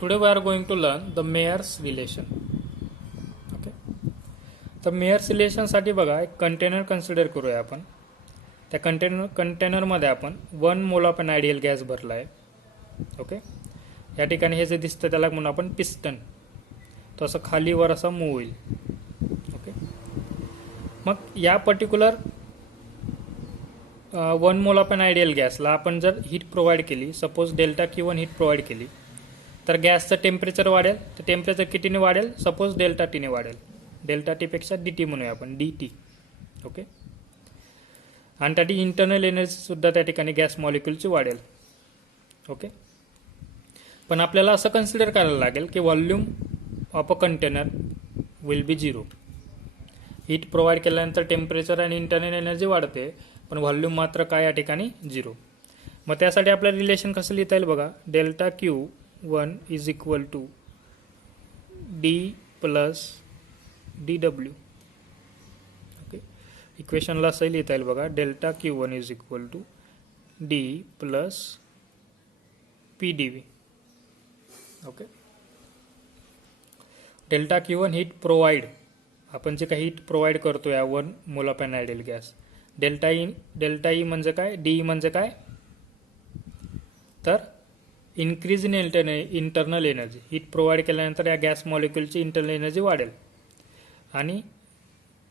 Today we are going to learn the Mayer's relation. Okay. तर Myers रिलेशनसाठी बघा एक container consider करूया आपण. त्या कंटेनरमध्ये आपण 1 mole of an ideal gas भरला आहे. ओके. या ठिकाणी हे जे दिसतं त्याला म्हणून आपण पिस्टन. तो असं खाली वर असं मूव्ह होईल. ओके. मग या particular 1 mole of an ideal गॅसला आपण जर हीट प्रोव्हाइड केली, suppose delta Q1 heat provide केली, तर गॅसचं टेम्परेचर वाढेल. तर टेम्परेचर कितीने वाढेल? सपोज डेल्टा टीने वाढेल. डेल्टा टी पेक्षा dt म्हणूया आपण, dt. ओके. आणि त्याची इंटरनल एनर्जी सुद्धा त्या ठिकाणी गॅस मॉलिक्युलची वाढेल. ओके. पण आपल्याला असं कन्सिडर करायला लागेल की volume of a container will be 0. Heat provide केल्यानंतर टेम्परेचर आणि इंटरनल एनर्जी वाढते, पण व्हॉल्यूम मात्र काय या ठिकाणी 0. मग त्यासाठी आपल्याला रिलेशन कसं लिहिता येईल बघा. Delta Q1 is equal to D plus dW. Okay. इक्वेशनला असं लिहिता येईल बघा. Delta Q1 is equal to D plus PdV. Okay. Delta Q1 heat provide, आपण जे काही हीट प्रोव्हाइड करतो या 1 mole of an ideal gas. Delta E म्हणजे काय, डी म्हणजे काय, तर increase in internal energy. Heat provide केल्यानंतर या गॅस मॉलिक्युलची इंटरनल एनर्जी वाढेल. आणि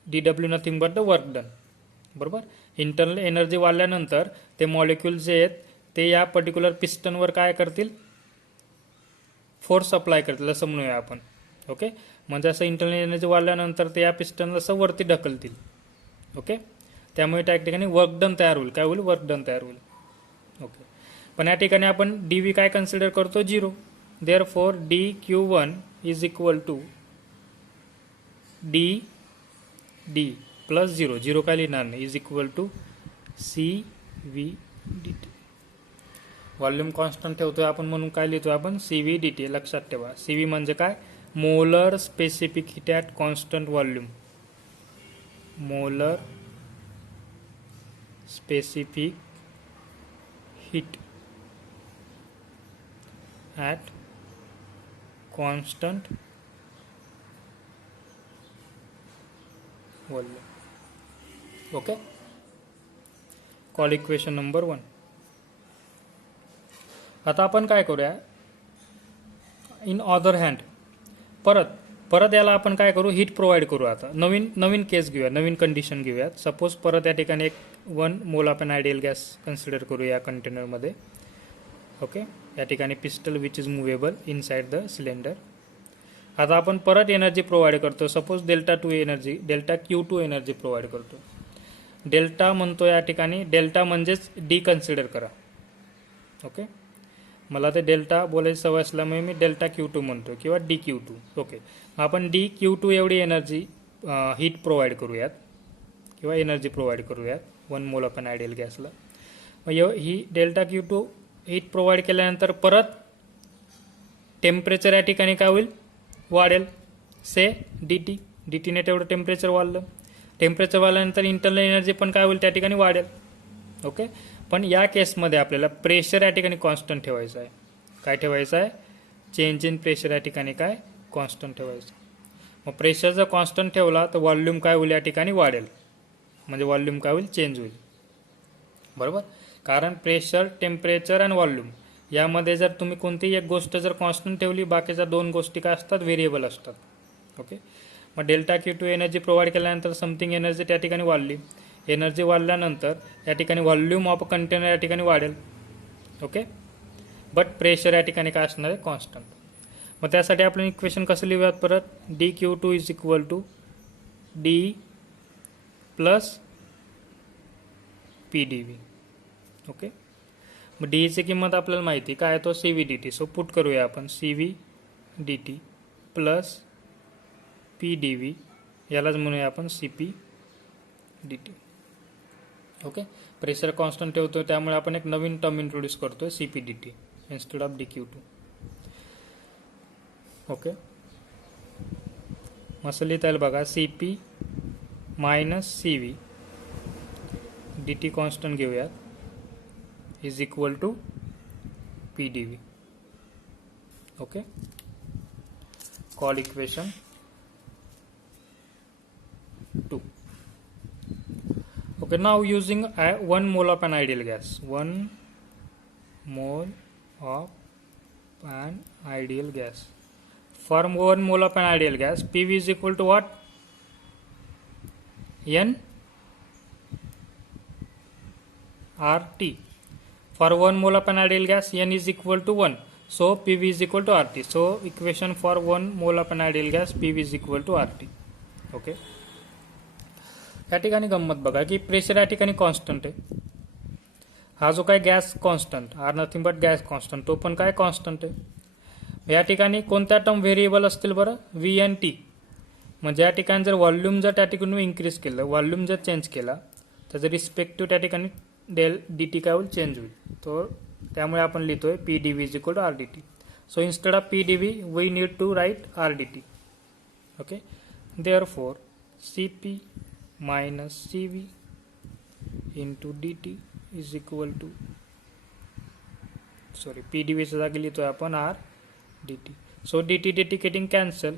DW nothing but the work done. बरोबर. इंटरनल एनर्जी वाढल्यानंतर ते मॉलिक्युल जे आहेत ते या पर्टिक्युलर पिस्टनवर काय करतील, फोर्स अप्लाय करतील असं म्हणूया आपण. ओके. म्हणजे असं इंटरनल एनर्जी वाढल्यानंतर ते या पिस्टनला असं वरती ढकलतील. ओके. त्यामुळे त्या ठिकाणी वर्क डन तयार होईल. काय होईल? वर्क डन तयार होईल. ओके. पण या ठिकाणी आपण DV काय कन्सिडर करतो? 0. Therefore dQ1 is equal to D plus 0. 0 काय लिहिणार नाही, is equal to CV dt. Volume constant ठेवतोय आपण म्हणून काय लिहितोय आपण? CV dt. लक्षात ठेवा. CV म्हणजे काय? Molar specific heat at constant volume. Molar specific heat at constant volume. Okay. Call equation number 1. आता आपण काय करूया, इन अदर हँड परत याला आपण काय करू, हीट प्रोव्हाइड करू. आता नवीन केस घेऊया, नवीन कंडिशन घेऊयात. सपोज परत या ठिकाणी एक 1 mole of an ideal gas consider करू या कंटेनरमध्ये. ओके. या ठिकाणी piston which is movable inside the cylinder. आता आपण परत एनर्जी प्रोव्हाइड करतो. Suppose delta Q2 energy provide करतो. डेल्टा म्हणतो या ठिकाणी, डेल्टा म्हणजेच डी कन्सिडर करा. ओके. मला ते डेल्टा बोलायची सवय असल्यामुळे मी डेल्टा Q2 म्हणतो किंवा dQ2. ओके. आपण dQ2 एवढी एनर्जी हीट प्रोव्हाइड करूयात किंवा एनर्जी प्रोव्हाइड करूयात 1 मोल ऑफ एन आयडियल गॅसला. मग ही डेल्टा Q2 हीट प्रोव्हाइड केल्यानंतर परत टेम्परेचर या ठिकाणी काय होईल, वाढेल. से DTने तेवढं टेम्परेचर वाढलं. टेम्परेचर वाढल्यानंतर इंटरनल एनर्जी पण काय होईल, त्या ठिकाणी वाढेल. ओके. पण या केसमध्ये आपल्याला प्रेशर या ठिकाणी कॉन्स्टंट ठेवायचं आहे. काय ठेवायचं आहे? चेंज इन प्रेशर या ठिकाणी काय कॉन्स्टंट ठेवायचं. मग प्रेशर जर कॉन्स्टंट ठेवला तर व्हॉल्यूम काय होईल, या ठिकाणी वाढेल. म्हणजे व्हॉल्यूम काय होईल, चेंज होईल. बरोबर. कारण प्रेशर, टेम्परेचर आणि व्हॉल्यूम यामध्ये जर तुम्ही कोणतीही एक गोष्ट जर कॉन्स्टंट ठेवली, बाकीच्या 2 गोष्टी काय असतात, व्हेरिएबल असतात. ओके. मग डेल्टा Q2 एनर्जी प्रोव्हाइड केल्यानंतर समथिंग एनर्जी त्या ठिकाणी वाढली. एनर्जी वाढल्यानंतर या ठिकाणी व्हॉल्यूम ऑफ कंटेनर या ठिकाणी वाढेल. ओके. बट प्रेशर या ठिकाणी काय असणार आहे, कॉन्स्टंट. मग त्यासाठी आपण इक्वेशन कसं लिहूयात परत? dQ2 is equal to D plus PdV. Okay. मग डीची किंमत आपल्याला माहिती काय आहे, तो CV dt. सो पुट करूया आपण CV dt प्लस PdV. यालाच म्हणूया आपण CP dt. Okay. Pressure constant ठेवतो त्यामुळे आपण एक नवीन टर्म इंट्रोड्यूस करतोय, CP dt instead of dQ2. Okay. मग लिहिता येईल बघा, CP minus CV dt constant घेऊयात is equal to PdV. Okay, call equation 2. Okay, now using 1 mole of an ideal gas, 1 mole of an ideal gas. For 1 mole of an ideal gas, PV is equal to what? N RT. For 1 mole of an ideal gas, N is equal to 1. So PV is equal to RT. So equation for 1 mole of an ideal gas, PV is equal to RT. Okay, या ठिकाणी गंमत बघा की pressure या ठिकाणी constant आहे. हा जो काय gas constant, R nothing but gas constant, तो पण काय कॉन्स्टंट आहे. या ठिकाणी कोणत्या टर्म व्हेरिएबल असतील बरं? V N T. म्हणजे या ठिकाणी जर व्हॉल्यूम जर त्या ठिकाणी इन्क्रीज केलं, व्हॉल्यूम जर चेंज केला, त्याचं रिस्पेक्टिव्ह त्या ठिकाणी डेल डी टी काय होईल? चेंज होईल. तो त्यामुळे आपण लिहितोय P D V is equal to R D T. So instead of P D V we need to write R D T. Okay, therefore C P minus C V into D T is equal to, sorry P D व्हीच्या जागी लिहितोय आपण R D T. So D T getting cancel.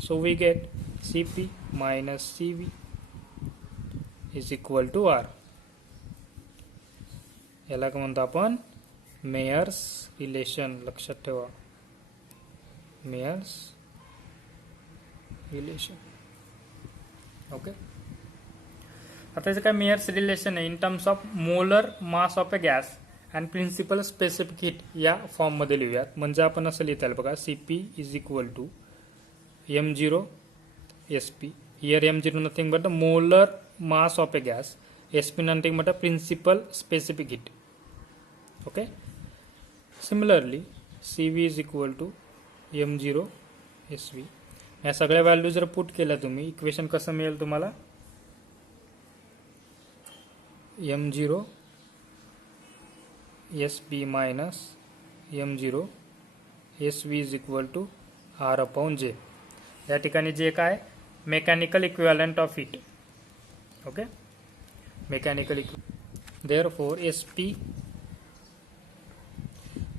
So we get C P minus C V is equal to R. याला काय म्हणतो आपण? Myers relation. लक्षात ठेवा, मेयर्स रिलेशन. ओके, आता त्याचं काय मेयर्स रिलेशन आहे? In terms of molar mass of a gas and principal specific heat या फॉर्म मध्ये लिहूयात. म्हणजे आपण असं लिहिता येईल बघा, C P is equal to M zero S P. Here M zero nothing but the molar mass of a gas, S P nothing but the principal specific heat. Okay, similarly C V is equal to M zero S V. या सगळ्या value जर put केल्या तुम्ही, equation कसं मिळेल तुम्हाला? M zero S P minus M zero S V is equal to R upon J. या ठिकाणी जे काय? Mechanical equivalent of heat. Okay, mechanical equivalent. Therefore S P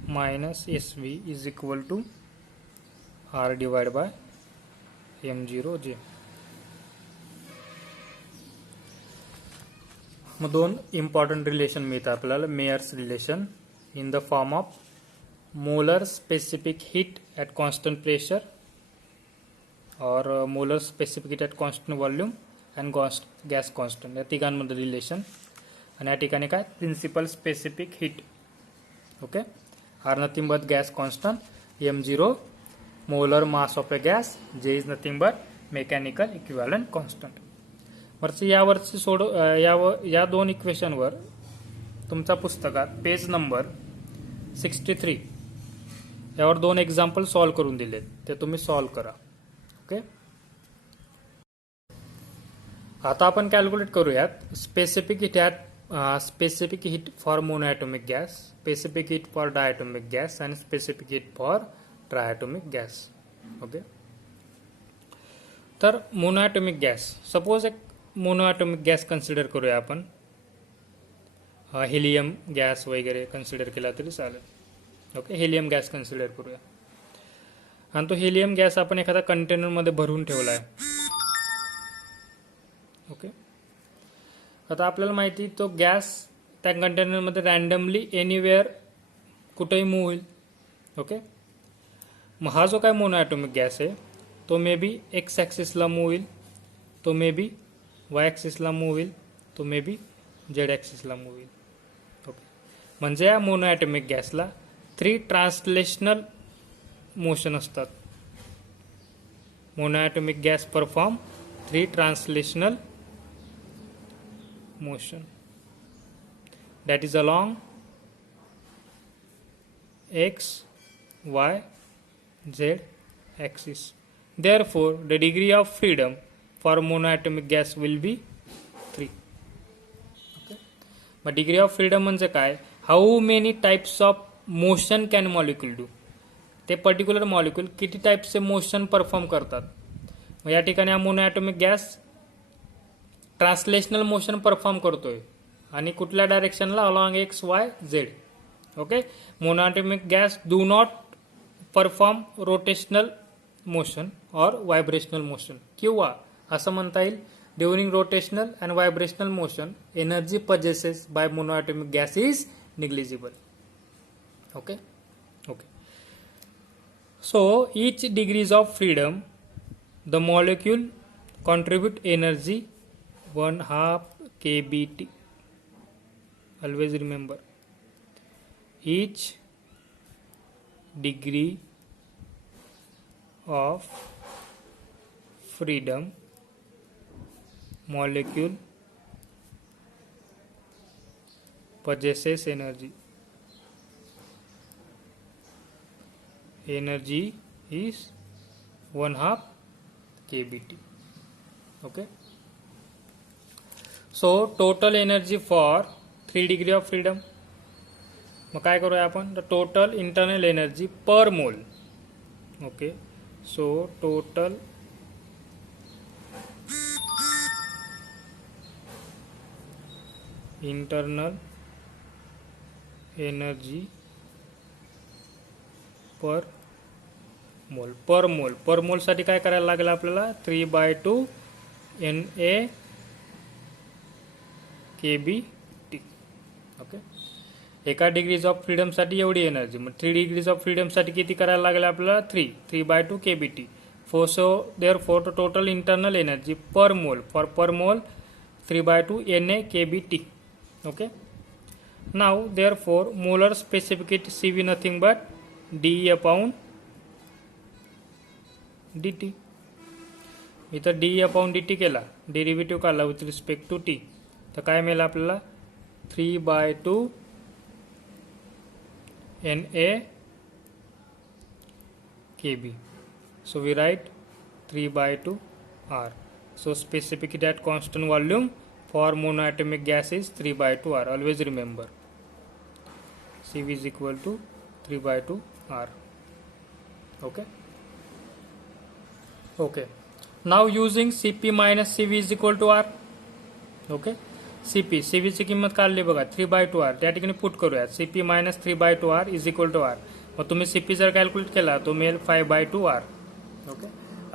minus S V is equal to R divide by M zero J. मग दोन important relation मिळतात आपल्याला. Mayer's relation in the form of molar specific heat at constant pressure और molar specific heat at constant volume and gas constant, या तिघांमध्ये relation. आणि या ठिकाणी काय? Principal specific heat. Okay, R nothing but gas constant, M zero molar mass of a gas, J is nothing but mechanical equivalent constant. यावरची या दोन इक्वेशनवर तुमच्या पुस्तकात पेज नंबर 63 यावर 2 एक्झाम्पल सॉल्व करून दिलेत, ते तुम्ही सॉल्व करा. ओके, आता आपण कॅल्क्युलेट करूयात specific heat for monoatomic gas, specific heat for diatomic gas आणि specific heat for triatomic gas. Okay, तर मोनोएटॉमिक गॅस, सपोज एक मोनोएटॉमिक गॅस कन्सिडर करूया आपण. हिलियम गॅस वगैरे कन्सिडर केला तरी चालेल. ओके, हिलियम गॅस कन्सिडर करूया. आणि तो हिलियम गॅस आपण एखाद्या कंटेनरमध्ये भरून ठेवला आहे. ओके, आता आपल्याला माहिती तो गॅस त्या कंटेनरमध्ये रॅन्डमली एनिवेअर कुठेही मूव्ह होईल. ओके, मग हा जो काय मोनोएटॉमिक गॅस आहे तो मे बी एक्स ॲक्सिसला मूव्ह होईल, तो मे बी वाय ॲक्सिसला मूव्ह होईल, तो मे बी झेड ॲक्सिसला मूव्ह होईल. ओके, म्हणजे या मोनोएटॉमिक गॅसला 3 ट्रान्सलेशनल मोशन असतात. Monoatomic gas perform 3 translational motion, that is along x, y, z axis. Therefore, the degree of freedom for monoatomic gas will be 3. Okay. But degree of freedom म्हणजे काय? How many types of motion can molecule do? ते particular molecule किती टाईपचे motion perform करतात. मग या ठिकाणी हा monoatomic gas translational motion perform करतोय आणि कुठल्या डायरेक्शनला? Along X Y Z. Okay, monoatomic gas do not perform rotational motion और वायब्रेशनल मोशन, किंवा असं म्हणता येईल during rotational and vibrational motion energy possesses by monoatomic gas is negligible. Okay okay. So each degrees of freedom, the molecule contribute energy 1/2 kBT. Always remember, each degree of freedom, molecule possesses energy. Energy is 1/2 kBT. Okay. So total energy for 3 degree of freedom. मग काय करूया आपण, the total internal energy per mole. Okay. So total internal energy per mole. Per मोल साठी काय करायला लागेल आपल्याला, 3/2 Na kBT. ओके. एका डिग्रीज ऑफ फ्रीडम साठी एवढी एनर्जी, मग 3 डिग्रीज ऑफ फ्रीडम साठी किती करायला लागेल आपल्याला, 3/2 kBT. So therefore total internal energy per mole 3/2 Na kBT. Okay. Now therefore molar specific CV nothing but dE/dt. इथं dE/dt केला, डेरिव्हेटिव्ह काढला विथ रिस्पेक्ट टू टी, तर काय मिळेल आपल्याला, 3/2 Na kB. So we write 3/2 R. So specificity at constant volume for monoatomic gas is 3/2 R. Always remember, CV is equal to 3/2 R. Okay. Okay. Now using Cp minus Cv is equal to R. Okay. Cp ची किंमत काढली बघा, 3/2 R. त्या ठिकाणी put करूया, Cp minus 3/2 R is equal to R. मग तुम्ही Cp जर कॅल्क्युलेट केला तो मिळेल 5/2 R. Okay.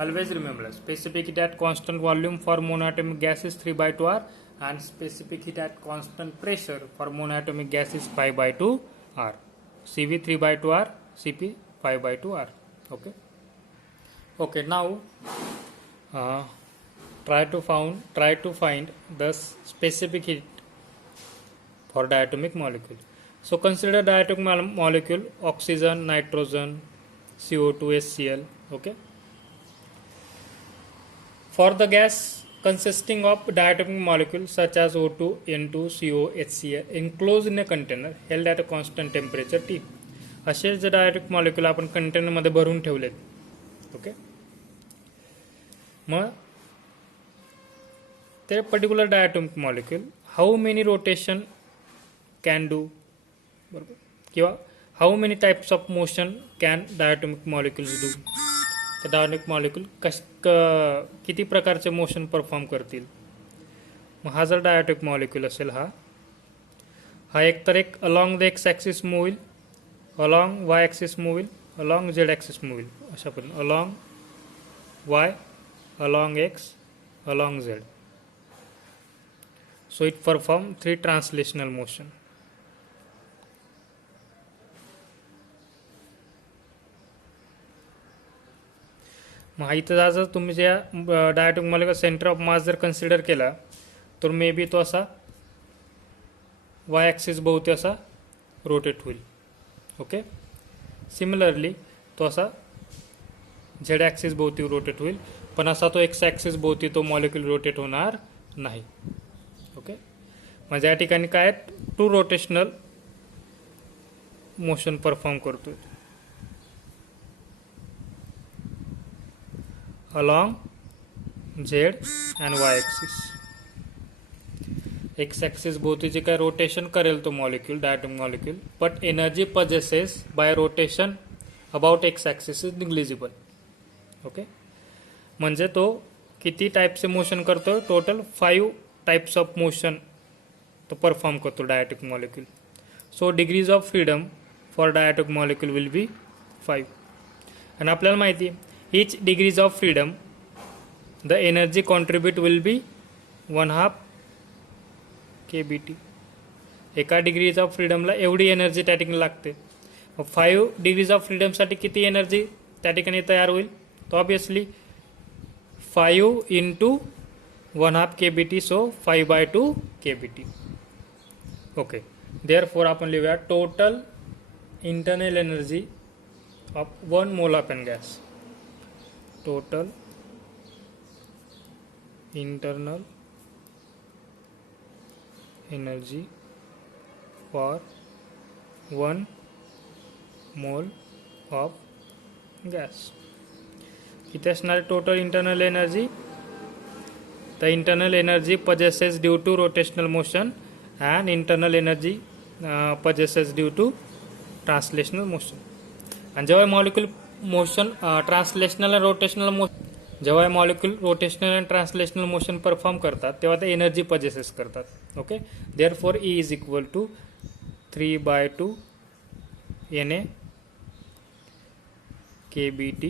Always remember, specific heat at constant volume for monoatomic gas is 3/2 R and specific heat at constant pressure for monoatomic gas is 5/2 R. Cv 3/2 R, Cp 5/2 R. Okay. Okay. Now try to find the specific heat for diatomic molecule. So consider diatomic molecule oxygen, nitrogen, CO2, HCl. Okay. For the gas consisting of diatomic molecules such as O2, N2, CO, HCl enclosed in a container held at a constant temperature T. असे जे diatomic molecule आपण container मध्ये भरून ठेवलेत. Okay. मग ते particular diatomic molecule how many rotation can do, बरोबर, किंवा how many types of motion can diatomic molecules do. तर डायटॉमिक मॉलिक्यूल किती प्रकारचे मोशन परफॉर्म करतील. मग हा जर डायटॉमिक मॉलिक्यूल असेल, हा एकतर एक along the x axis move होईल, अलॉंग वाय ॲक्सिस मूव्ह होईल, अलॉंग झेड ॲक्सिस मूव्ह होईल. अशा पद्धतीने along Y, along x, along Z. So it perform 3 translational motion. मग इथं जर तुम्ही ज्या diatomic molecule centre of mass जर कन्सिडर केला तर मे बी तो असा वाय ॲक्सिस भोवती असा रोटेट होईल. ओके. सिमिलरली तो असा झेड ॲक्सिस भोवती रोटेट होईल, पण असा तो एक्स ॲक्सिस भोवती तो मॉलिक्यूल रोटेट होणार नाही. ओके. म्हणजे या ठिकाणी काय 2 रोटेशनल मोशन परफॉर्म करतो, along Z and Y axis. X axis भोवती जे काय रोटेशन करेल तो molecule, diatomic molecule, but energy possesses by rotation about X axis is negligible. Okay. म्हणजे तो किती टाईपचे मोशन करतो, टोटल 5 टाइप्स ऑफ मोशन तो परफॉर्म करतो diatomic molecule. So degrees of freedom for diatomic molecule will be 5. आणि आपल्याला माहिती आहे each degrees of freedom the energy contribute will be 1/2 kBT. एका डिग्रीज ऑफ फ्रीडमला एवढी एनर्जी त्या ठिकाणी लागते. 5 डिग्रीज ऑफ फ्रीडमसाठी किती एनर्जी त्या ठिकाणी तयार होईल? तो obviously 5 into 1/2 kBT, so 5/2 kBT. Okay, therefore आपण लिहूया total internal energy of 1 mole of an gas. Total internal energy for 1 mole of gas किती असणार? Total internal energy. The internal energy possesses due to rotational motion and internal energy possesses due to translational motion. आणि जेव्हा molecule motion translational आणि rotational motion जेव्हा molecule rotational आणि translational motion perform करतात तेव्हा ते एनर्जी पजेसेस करतात. Okay, therefore E is equal to 3/2 Na kBT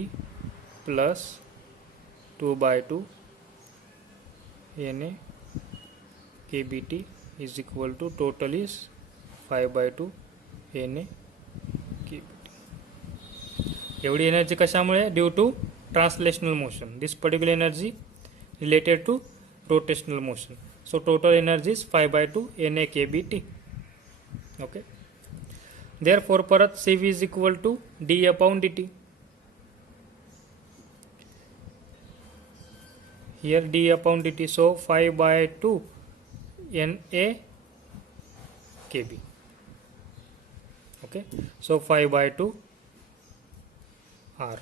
plus 2/2 Na kBT is equal to total is 5/2 Na kBT. एवढी एनर्जी कशामुळे? Due to translational motion. This particular energy related to rotational motion. So total energy is 5/2 Na kBT. Okay, therefore परत CV is equal to d/dt. Here d/dt, so 5/2 Na kB. Okay, so 5/2 R.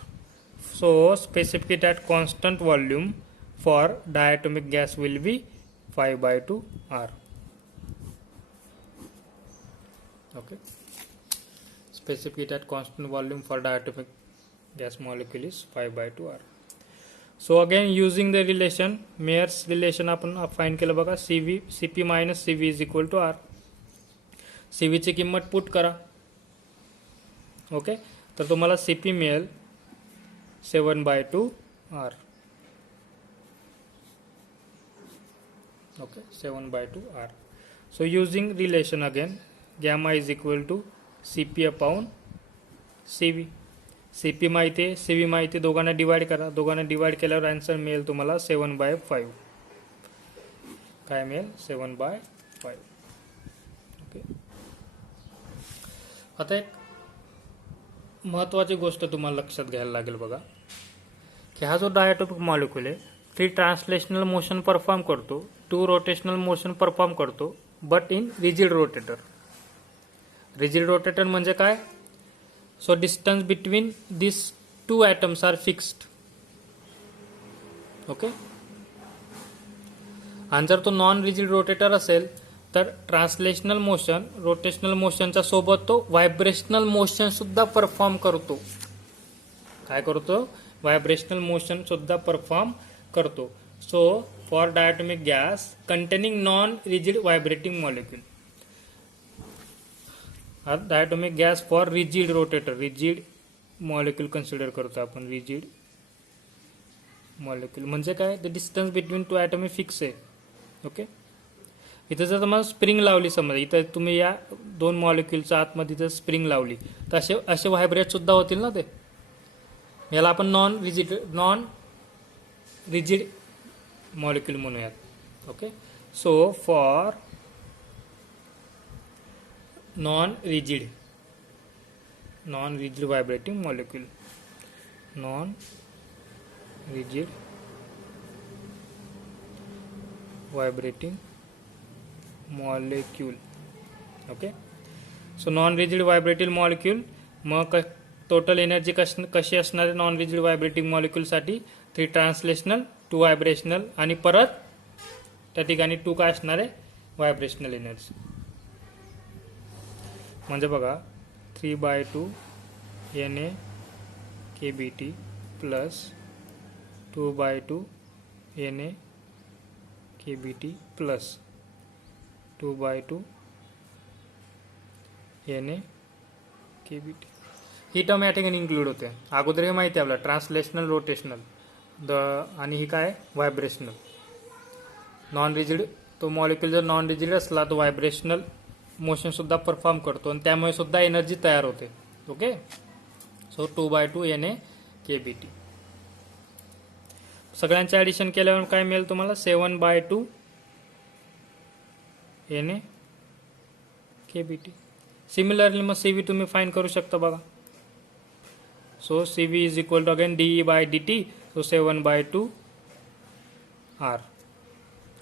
So specificity at constant volume for diatomic gas will be 5/2 R. Okay, specificity at constant volume for diatomic gas molecule is 5/2 R. So again using the relation Mayer's relation आपण find केलं बघा. CP minus CV is equal to R. CV ची किंमत put करा. Okay, तर तुम्हाला CP मिळेल 7/2 R. Okay, 7/2 R. So using relation again gamma is equal to CP/CV. CP माहिती आहे, CV माहिती, दोघांना डिवाइड करा. दोघांना डिवाइड केल्यावर आन्सर मिळेल तुम्हाला 7/5. काय मिळेल? 7/5. ओके, आता एक महत्त्वाची गोष्ट तुम्हाला लक्षात घ्यायला लागेल बघा, की हा जो डायटोमिक मॉलिक्यूल आहे 3 ट्रान्सलेशनल मोशन परफॉर्म करतो, 2 रोटेशनल मोशन परफॉर्म करतो, but in rigid rotator. Rigid rotator म्हणजे काय? So distance between these 2 atoms are fixed. Okay, आणि जर तो नॉन रिजिड रोटेटर असेल तर ट्रान्सलेशनल मोशन रोटेशनल मोशनच्या सोबत तो व्हायब्रेशनल मोशन सुद्धा परफॉर्म करतो. काय करतो? व्हायब्रेशनल मोशन सुद्धा परफॉर्म करतो. So for diatomic gas containing non rigid vibrating molecule, diatomic gas for rigid rotator, rigid molecule consider करतो आपण. रिजिड मॉलिक्यूल म्हणजे काय? The distance between 2 atom fix आहे. ओके, इथं जर तुम्हाला स्प्रिंग लावली, समजा इथं तुम्ही या 2 मॉलिक्यूलच्या आतमध्ये जर स्प्रिंग लावली तर असे व्हायब्रेट सुद्धा होतील ना ते. याला आपण नॉन रिजिड मॉलिक्यूल म्हणूयात. Okay, so for non rigid vibrating molecule, non rigid vibrating molecule. Okay, so non rigid vibrating molecule, मग टोटल एनर्जी कशी असणार आहे non rigid vibrating मॉलिक्यूलसाठी? 3 translational, 2 vibrational आणि परत त्या ठिकाणी 2 काय असणार आहे? Vibrational energy. म्हणजे बघा 3/2 Na kBT plus 2/2 Na kBT plus 2/2 Na kBT. ही टर्म या ठिकाणी इन्क्लूड होते. अगोदर हे माहिती आहे आपल्याला ट्रान्सलेशनल, रोटेशनल आणि ही काय व्हायब्रेशनल. नॉन रिजिड तो मॉलिक्यूल जर नॉन रिजिड असला तो व्हायब्रेशनल मोशन सुद्धा परफॉर्म करतो आणि त्यामुळे सुद्धा एनर्जी तयार होते. Okay, so 2/2 NaKBT. सगळ्यांचे ऍडिशन केल्यावर काय मिळेल तुम्हाला 7/2 NaKBT. सिमिलरली मग CV तुम्ही फाइंड करू शकता बघा. So CV is equal to again DE/dt. So 7/2 R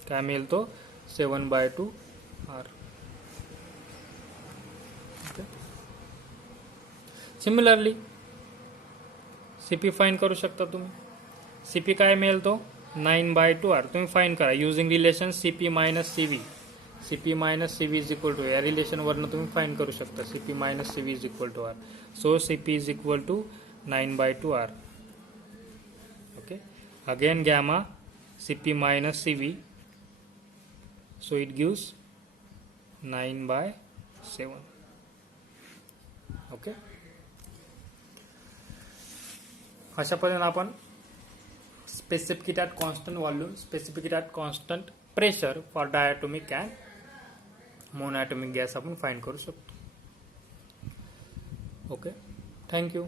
काय मिळेल तो 7/2 R. सिमिलरली CP फाइंड करू शकता तुम्ही. CP काय मिळेल तो 9/2 R. तुम्ही फाइंड करा using relation CP minus CV. CP minus CV is equal to या रिलेशन वरनं तुम्ही फाइंड करू शकता. CP minus CV is equal to R. So CP is equal to 9/2 R. Okay, again gamma CP minus CV. So it gives 9/7. Okay, अशा पद्धतीने आपण specificity at constant volume, specificity at constant pressure for diatomic and monoatomic gas आपण find करू शकतो. Okay, thank you.